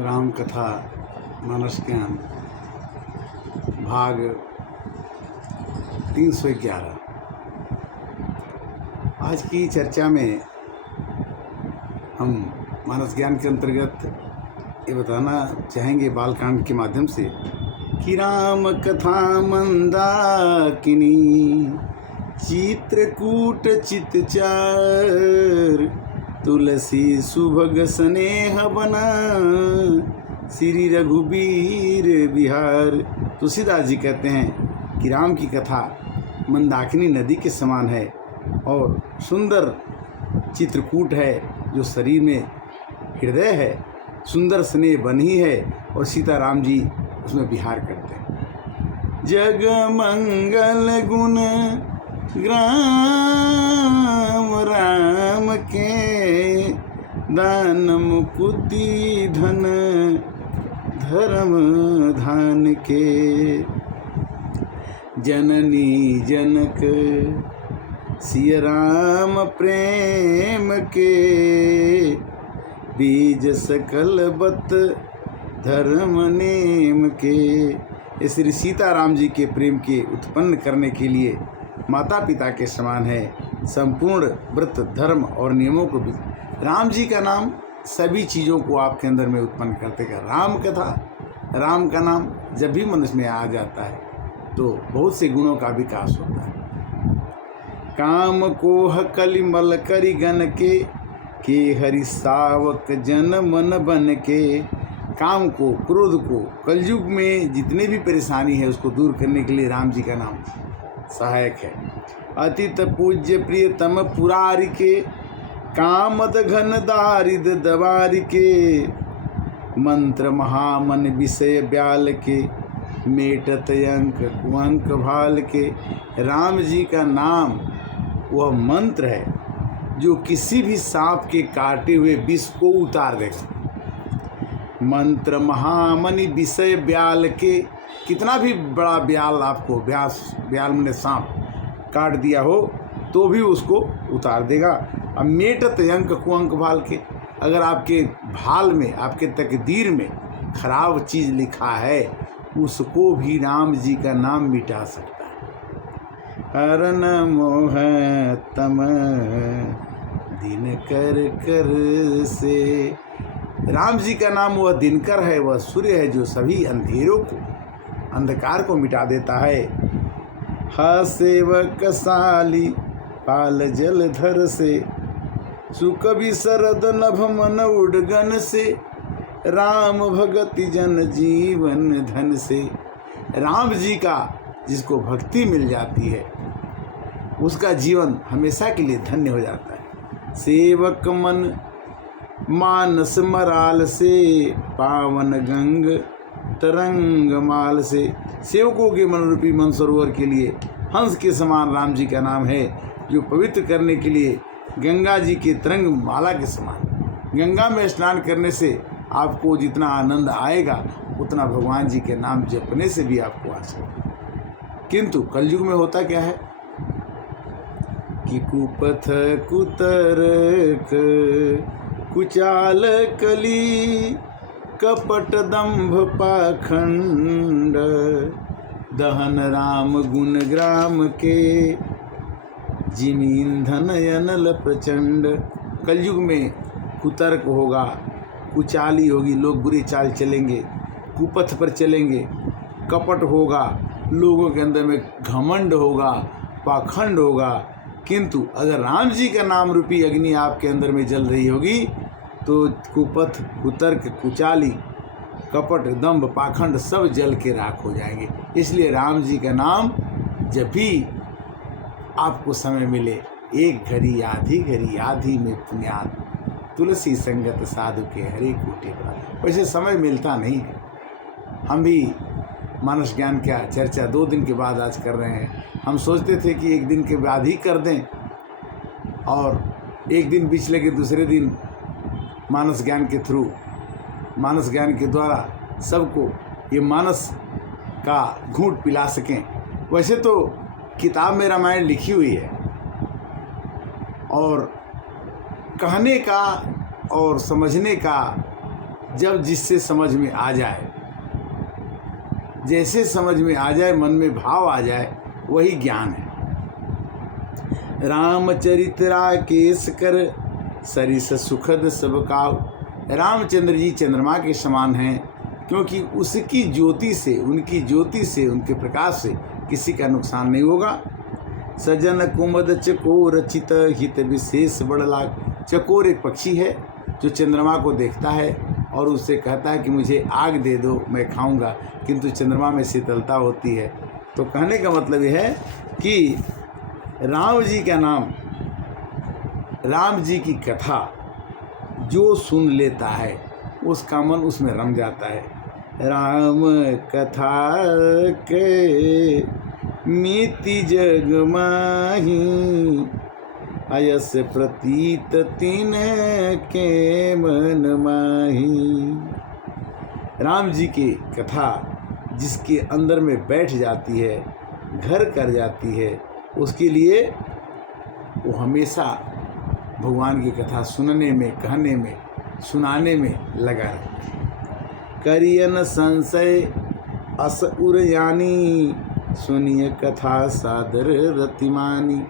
राम कथा मानस ज्ञान भाग 311। आज की चर्चा में हम मानस ज्ञान के अंतर्गत ये बताना चाहेंगे बालकांड के माध्यम से कि राम कथा मंदाकिनी चित्रकूट चितचार तुलसी सुभग स्नेह बना श्री रघुबीर बिहार। तुलसीदास जी कहते हैं कि राम की कथा मंदाकिनी नदी के समान है और सुंदर चित्रकूट है जो शरीर में हृदय है, सुंदर स्नेह बनी है और सीताराम जी उसमें विहार करते हैं। जग मंगल गुण ग्राम राम के दान मुकुति धन धर्म धान के जननी जनक सिय राम प्रेम के बीज सकल बत धर्म नेम के। ये श्री सीताराम जी के प्रेम के उत्पन्न करने के लिए माता पिता के समान है। संपूर्ण व्रत धर्म और नियमों को भी राम जी का नाम सभी चीज़ों को आपके अंदर में उत्पन्न करते हैं। राम कथा, राम का नाम जब भी मनुष्य में आ जाता है तो बहुत से गुणों का विकास होता है। काम कोह कलिमल करि गन के हरि सावक जन मन बन के। काम को, क्रोध को, कलयुग में जितने भी परेशानी है उसको दूर करने के लिए राम जी का नाम सहायक है। अतित पूज्य प्रियतम पुरारि के कामद घन दारिद दवारि के। मंत्र महामन विषय ब्याल के मेटत अंक कुअंक भाल के। राम जी का नाम वह मंत्र है जो किसी भी सांप के काटे हुए विष को उतार देगा। मंत्र महामनि विषय ब्याल के, कितना भी बड़ा ब्याल आपको ब्याल में सांप काट दिया हो तो भी उसको उतार देगा। अब मेटत अंक कुअंक भाल के, अगर आपके भाल में, आपके तकदीर में खराब चीज़ लिखा है उसको भी राम जी का नाम मिटा सकता है। हरन मोह तम दिन कर कर से। राम जी का नाम वह दिनकर है, वह सूर्य है जो सभी अंधेरों को, अंधकार को मिटा देता है। हा सेवक साली पाल जलधर से सुख शरद नभ मन उडगन से। राम भगति जन जीवन धन से। राम जी का जिसको भक्ति मिल जाती है उसका जीवन हमेशा के लिए धन्य हो जाता है। सेवक मन मानस मराल से पावन गंग तरंग माल से। सेवकों के मन रूपी मन सरोवर के लिए हंस के समान राम जी का नाम है जो पवित्र करने के लिए गंगा जी के तरंग माला के समान। गंगा में स्नान करने से आपको जितना आनंद आएगा उतना भगवान जी के नाम जपने से भी आपको आ सकता। किंतु कलयुग में होता क्या है कि कुपथ कुतर्क कुचाल कली कपट दंभ पाखंड दहन राम गुण ग्राम के जिमीन धन अनल प्रचंड। कलयुग में कुतर्क होगा, कुचाली होगी, लोग बुरी चाल चलेंगे, कुपथ पर चलेंगे, कपट होगा, लोगों के अंदर में घमंड होगा, पाखंड होगा। किंतु अगर राम जी का नाम रूपी अग्नि आपके अंदर में जल रही होगी तो कुपथ, कुतर्क, कुचाली, कपट, दंभ, पाखंड सब जल के राख हो जाएंगे। इसलिए राम जी का नाम जब भी आपको समय मिले, एक घड़ी आधी में पुण्यात तुलसी संगत साधु के हरे कोटि प्राप्त। वैसे समय मिलता नहीं है। हम भी मानस ज्ञान का चर्चा 2 दिन के बाद आज कर रहे हैं। हम सोचते थे कि 1 दिन के बाद ही कर दें और 1 दिन पिछले के दूसरे दिन मानस ज्ञान के थ्रू, मानस ज्ञान के द्वारा सबको ये मानस का घूंट पिला सकें। वैसे तो किताब में रामायण लिखी हुई है और कहने का और समझने का जब जिससे समझ में आ जाए, जैसे समझ में आ जाए, मन में भाव आ जाए, वही ज्ञान है। रामचरित राकेश कर सरिस सुखद सब काव। रामचंद्र जी चंद्रमा के समान हैं, क्योंकि उसकी ज्योति से, उनकी ज्योति से, उनके प्रकाश से किसी का नुकसान नहीं होगा। सजन कुमद चकोर चित हित विशेष बड़ लाग। चकोर एक पक्षी है जो चंद्रमा को देखता है और उससे कहता है कि मुझे आग दे दो, मैं खाऊंगा, किंतु चंद्रमा में शीतलता होती है। तो कहने का मतलब यह है कि राम जी का नाम, राम जी की कथा जो सुन लेता है उसका मन उसमें रम जाता है। राम कथा के मीति जग माही, अयस प्रतीत तिन के मन माही। राम जी की कथा जिसके अंदर में बैठ जाती है, घर कर जाती है, उसके लिए वो हमेशा भगवान की कथा सुनने में, कहने में, सुनाने में लगा रहता है। करियन संशय अस उरयानी, सुनिए कथा सादर रतिमानी।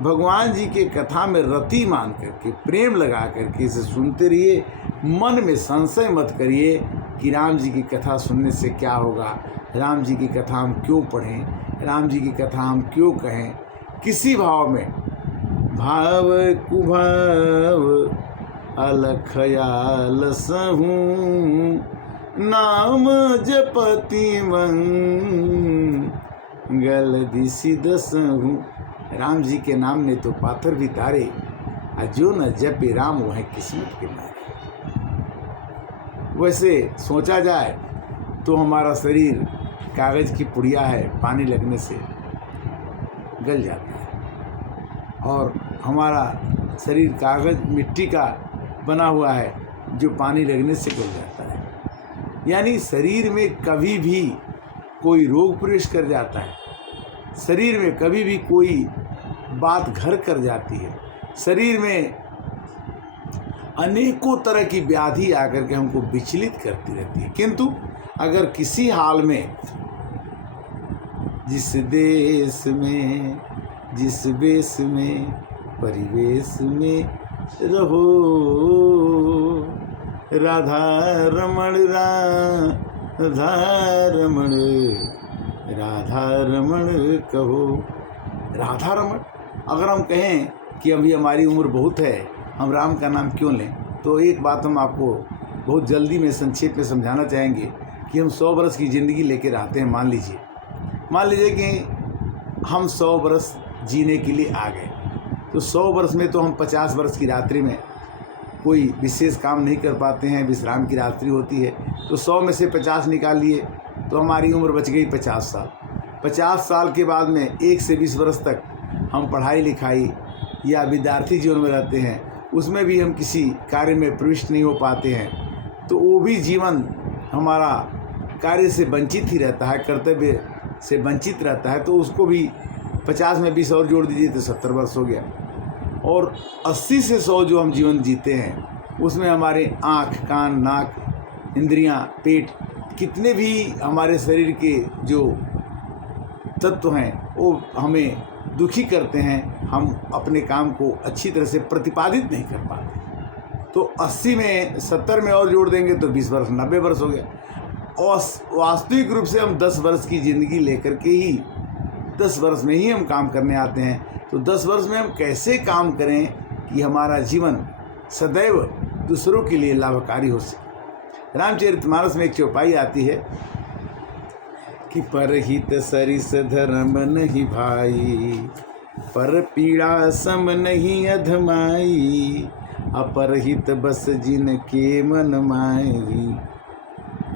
भगवान जी के कथा में रति मान करके, प्रेम लगा करके इसे सुनते रहिए। मन में संशय मत करिए कि राम जी की कथा सुनने से क्या होगा, राम जी की कथा हम क्यों पढ़ें, राम जी की कथा हम क्यों कहें। किसी भाव में, भाव कुभाव अलखयाल सहूँ, नाम जपति मंगल दिसि दसहूँ। राम जी के नाम ने तो पाथर भी तारे, जो न जपे राम वह किस्मत के मारे। वैसे सोचा जाए तो हमारा शरीर कागज़ की पुड़िया है, पानी लगने से गल जाता है, और हमारा शरीर कागज़ मिट्टी का बना हुआ है जो पानी लगने से गल जाता है। यानी शरीर में कभी भी कोई रोग प्रवेश कर जाता है, शरीर में कभी भी कोई बात घर कर जाती है, शरीर में अनेकों तरह की व्याधि आकर के हमको विचलित करती रहती है। किंतु अगर किसी हाल में, जिस देश में, जिस बेस में, परिवेश में रहो, राधा रमण राधा रमण, राधा रमण कहो। राधा रमण, अगर हम कहें कि अभी हमारी उम्र बहुत है, हम राम का नाम क्यों लें, तो एक बात हम आपको बहुत जल्दी में संक्षेप में समझाना चाहेंगे कि हम 100 वर्ष की ज़िंदगी लेकर आते हैं। मान लीजिए कि हम 100 वर्ष जीने के लिए आ गए, तो 100 वर्ष में तो हम 50 वर्ष की रात्रि में कोई विशेष काम नहीं कर पाते हैं, विश्राम की रात्रि होती है, तो 100 में से 50 निकाल लिए तो हमारी उम्र बच गई 50 साल। 50 साल के बाद में 1 से 20 वर्ष तक हम पढ़ाई लिखाई या विद्यार्थी जीवन में रहते हैं, उसमें भी हम किसी कार्य में प्रविष्ट नहीं हो पाते हैं, तो वो भी जीवन हमारा कार्य से वंचित ही रहता है, कर्तव्य से वंचित रहता है। तो उसको भी 50 में 20 और जोड़ दीजिए तो 70 वर्ष हो गया। और 80 से 100 जो हम जीवन जीते हैं, उसमें हमारे आँख, कान, नाक, इंद्रियां, पेट, कितने भी हमारे शरीर के जो तत्व हैं वो हमें दुखी करते हैं, हम अपने काम को अच्छी तरह से प्रतिपादित नहीं कर पाते। तो 80 में 70 में और जोड़ देंगे तो 20 वर्ष, 90 वर्ष हो गया। और वास्तविक रूप से हम 10 वर्ष की ज़िंदगी लेकर के ही 10 वर्ष में ही हम काम करने आते हैं। तो 10 वर्ष में हम कैसे काम करें कि हमारा जीवन सदैव दूसरों के लिए लाभकारी हो सके। रामचरितमानस में एक चौपाई आती है कि परहित सरिस धर्म नहीं भाई, पर पीड़ा सम नहीं अधमाई, अपरहित बस जिन के मन माही,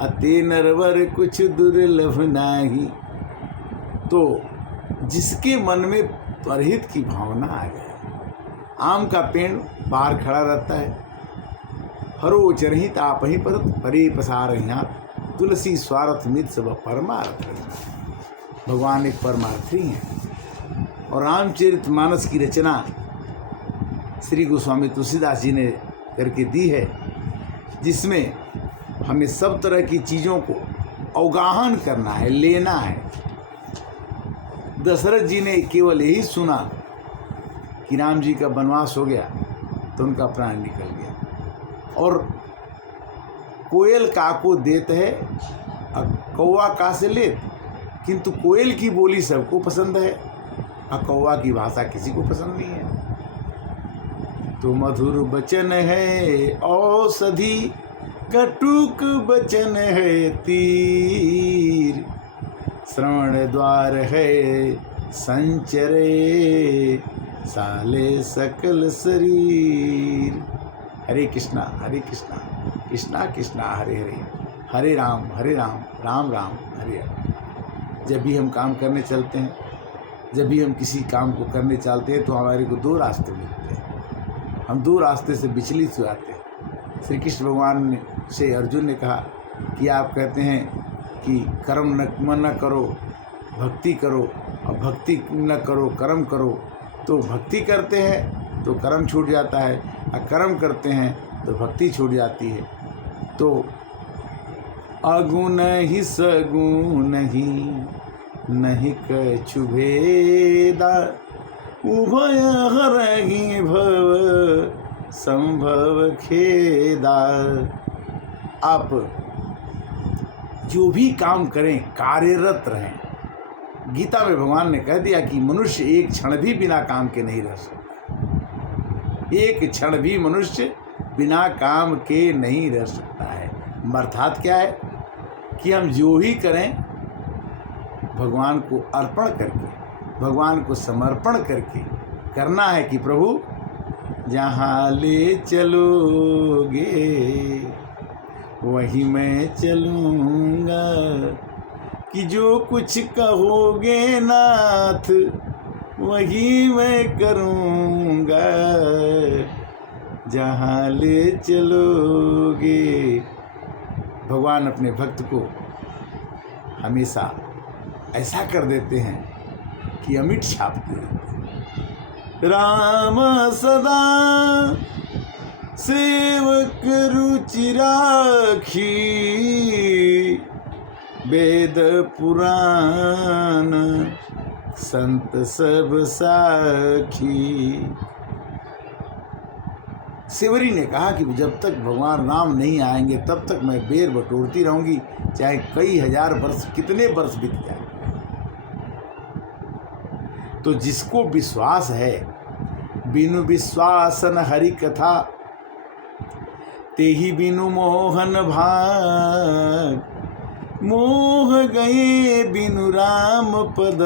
अते नरवर कुछ दुर्लभ नाही। तो जिसके मन में परहित की भावना आ जाए, आम का पेड़ बाहर खड़ा रहता है, हरो चरही ताप ही पर परे पसार हाथ, तुलसी स्वार्थ मित सब परमार्थ। भगवान एक परमार्थी हैं। और रामचरितमानस की रचना श्री गोस्वामी तुलसीदास जी ने करके दी है, जिसमें हमें सब तरह की चीज़ों को अवगाहन करना है, लेना है। दशरथ जी ने केवल यही सुना कि राम जी का वनवास हो गया तो उनका प्राण निकल गया। और कोयल का को देत है, कौवा का से लेत, किंतु कोयल की बोली सबको पसंद है और कौवा की भाषा किसी को पसंद नहीं है। तो मधुर बचन है औषधि, कटुक बचन है तीर, श्रवण द्वार है संचरे, साले सकल शरीर। हरे कृष्णा कृष्णा कृष्णा हरे हरे, हरे राम राम राम हरे हरे। जब भी हम काम करने चलते हैं, जब भी हम किसी काम को करने चलते हैं तो हमारे को दो रास्ते मिलते हैं, हम दो रास्ते से विचलित हो जाते हैं। श्री कृष्ण भगवान से अर्जुन ने कहा कि आप कहते हैं कि कर्म न करो, भक्ति करो, और भक्ति न करो कर्म करो। तो भक्ति करते हैं तो कर्म छूट जाता है, और कर्म करते हैं तो भक्ति छूट जाती है। तो अगुण ही सगुण ही नहीं कछु भेदा, उभय हरहि भव संभव खेदा। आप जो भी काम करें कार्यरत रहें। गीता में भगवान ने कह दिया कि मनुष्य एक क्षण भी बिना काम के नहीं रह सकता, एक क्षण भी मनुष्य बिना काम के नहीं रह सकता है। अर्थात क्या है कि हम जो ही करें भगवान को अर्पण करके, भगवान को समर्पण करके करना है कि प्रभु जहाँ ले चलोगे वही मैं चलूँगा, कि जो कुछ कहोगे नाथ वही मैं करूँगा, जहाँ ले चलोगे। भगवान अपने भक्त को हमेशा ऐसा कर देते हैं कि अमिट छाप दे देते हैं। राम सदा सेवक रुचि राखी, वेद पुराण संत सब साखी। सेवरी ने कहा कि जब तक भगवान राम नहीं आएंगे तब तक मैं बेर बटोरती रहूंगी, चाहे कई हजार वर्ष, कितने वर्ष बीत जाए। तो जिसको विश्वास है, बिनु विश्वासन हरि कथा, तेहि बिनु मोहन भाग, मोह गए बिनु राम पद,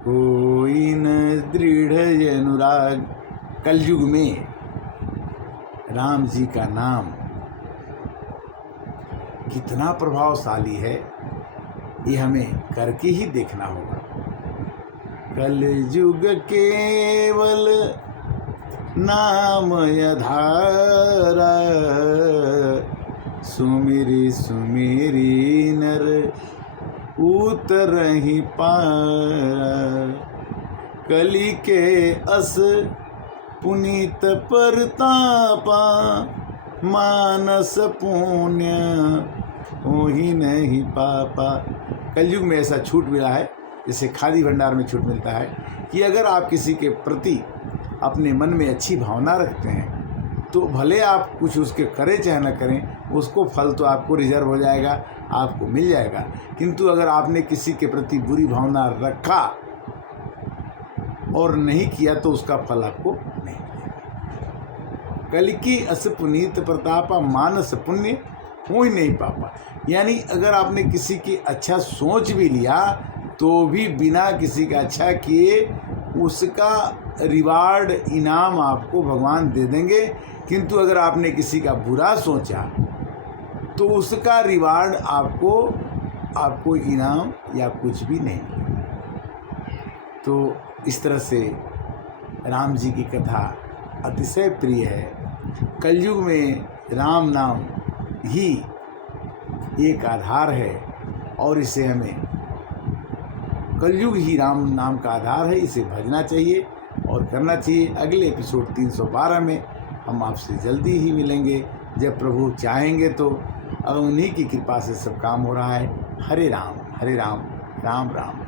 कोई न दृढ़ अनुराग। कलयुग में राम जी का नाम कितना प्रभावशाली है, ये हमें करके ही देखना होगा। कलयुग केवल नाम आधारा, सुमिरी सुमिरी नर उतरहि पारा, कली के अस पुनीत परतापा, मानस पुण्य ओहि नहीं पापा। कलयुग में ऐसा छूट मिला है, जैसे खादी भंडार में छूट मिलता है, कि अगर आप किसी के प्रति अपने मन में अच्छी भावना रखते हैं तो भले आप कुछ उसके करें चाहे न करें, उसको फल तो आपको रिजर्व हो जाएगा, आपको मिल जाएगा। किंतु अगर आपने किसी के प्रति बुरी भावना रखा और नहीं किया तो उसका फल आपको नहीं मिलेगा। कल की अस पुनीत प्रतापा, मानस पुण्य हो ही नहीं पापा। यानी अगर आपने किसी की अच्छा सोच भी लिया तो भी बिना किसी का अच्छा किए उसका रिवार्ड, इनाम आपको भगवान दे देंगे। किंतु अगर आपने किसी का बुरा सोचा तो उसका रिवार्ड आपको इनाम या कुछ भी नहीं मिलेगा। तो इस तरह से राम जी की कथा अतिशय प्रिय है। कलयुग में राम नाम ही एक आधार है और इसे हमें, कलयुग ही राम नाम का आधार है, इसे भजना चाहिए और करना चाहिए। अगले एपिसोड 312 में हम आपसे जल्दी ही मिलेंगे। जब प्रभु चाहेंगे तो, अगर उन्हीं की कृपा से सब काम हो रहा है। हरे राम राम राम।